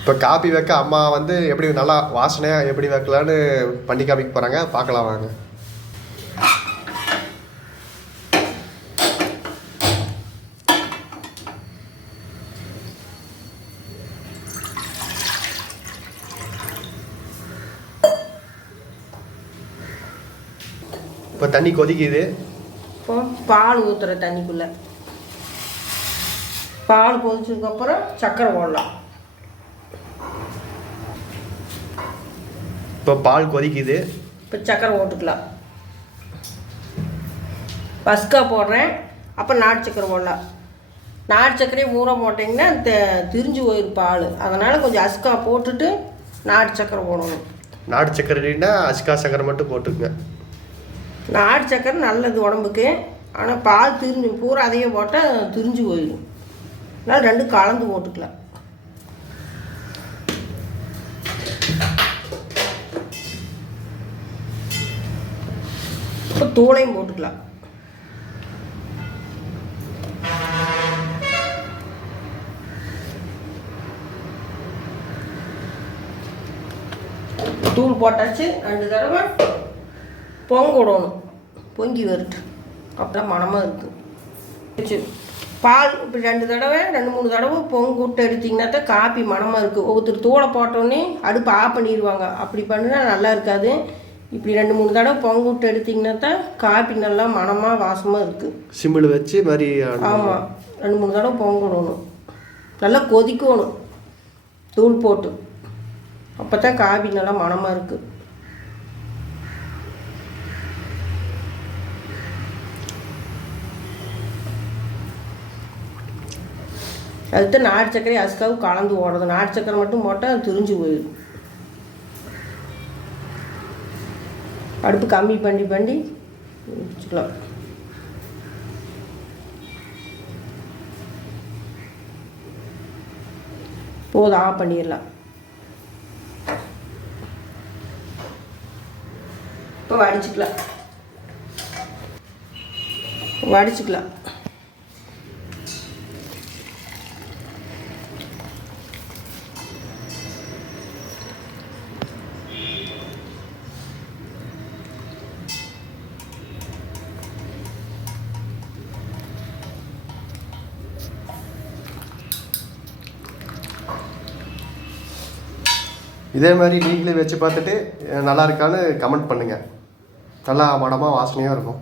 இப்போ காப்பி வைக்க அம்மா வந்து எப்படி நல்லா வாசனையாக எப்படி வைக்கலான்னு பண்ணி காமிக்க போகிறாங்க, பார்க்கலாம் வாங்க. இப்போ தண்ணி கொதிக்குது. இப்போ பால் ஊற்றுற தண்ணிக்குள்ளே பால் கொதிச்சதுக்கப்புறம் சர்க்கரை போடலாம். இப்போ பால் கொதிக்குது. இப்போ சர்க்கரை போட்டுக்கலாம். பஸ்கா போடுறேன், அப்புறம் நாட்டு சர்க்கரை போடலாம். நாட்டு சர்க்கரையை மூட போட்டிங்கன்னா திரிஞ்சு போயிடும் பால். அதனால் கொஞ்சம் அஸ்கா போட்டுட்டு நாட்டு சர்க்கரை போடணும். நாட்டு சர்க்கரைன்னா அஸ்கா சர்க்கரை மட்டும் போட்டுக்குங்க. நாட்டு சர்க்கரை நல்லது உடம்புக்கு. ஆனால் பால் திரிஞ்சு பூரா அதையே போட்டால் திரிஞ்சு போயிடும். அதனால் ரெண்டும் கலந்து போட்டுக்கலாம். இப்போ தூளையும் போட்டுக்கலாம். தூள் போட்டாச்சு. 2 தடவை பொங்க விடணும். பொங்கி வருட்டு அப்புறம் மணமாக இருக்குது. பால் இப்படி 2 தடவை 2-3 தடவை பொங்க விட்டு எடுத்திங்கன்னா தான் காப்பி மணமாக இருக்குது. ஒவ்வொருத்தர் தூளை போட்டோடனே அடுப்பு ஆஃப் பண்ணிடுவாங்க. அப்படி பண்ணினா நல்லா இருக்காது. இப்படி 2-3 தடவை பொங்க விட்டு எடுத்திங்கன்னா தான் காப்பி நல்லா மணமாக வாசமாக இருக்குது. சிம்பிள் வச்சு மாதிரி. ஆமாம், 2-3 தடவை பொங்க விடணும். நல்லா கொதிக்கணும் தூள் போட்டு. அப்போ தான் காப்பி நல்லா மணமாக இருக்குது. அதுதான் நாட்டு சர்க்கரை அஸ்காவும் கலந்து ஓடுறது. நாட்டு சர்க்கரை மட்டும் போட்டால் திரிஞ்சு போயிடும். அடுப்பு கம்மி பண்ணி வச்சுக்கலாம். போதும், ஆஃப் பண்ணிடலாம். இப்போ வடிச்சுக்கலாம். இதே மாதிரி நீங்களே வச்சு பார்த்துட்டு நல்லா இருக்கான்னு கமெண்ட் பண்ணுங்கள். நல்லா மணமாக வாசனையாக இருக்கும்.